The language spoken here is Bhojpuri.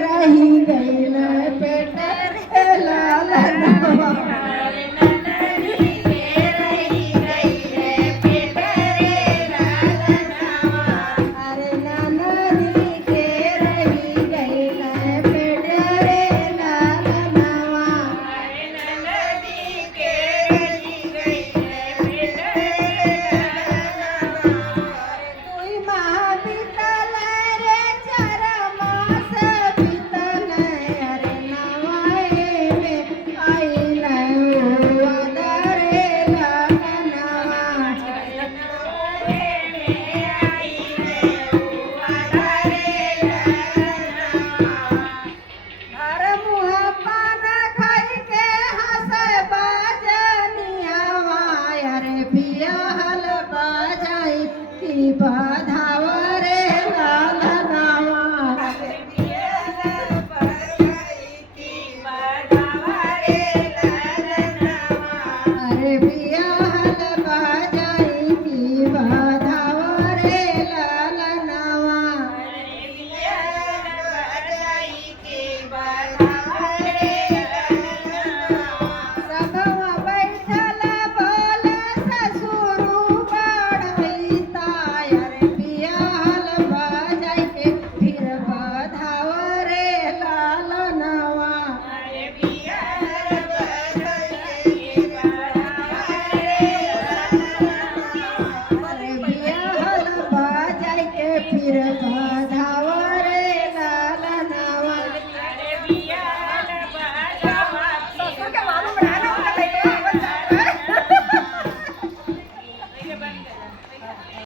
रही गईल पेट रे लालनवा। अरे ननदी के रही गईल पेट रे लालनवा। दुई माह बीतल रे चार मास बीतल। अरे नवाए में आइल वाद रे लालनवा। घर मुँह पान खाई के हंसे बाजनियावा। अरे बियाहल बाजाई की बाधाव रे लालनवा। अरे बियाहल बाजाई की बाधाव रे लालनवा। सभवा बैठल बोल ससुरु बड़ैता। अरे बियाहल बाजाई के फिर बाधाव रे लालनवा। अरे बियाहल बाजाई के फिर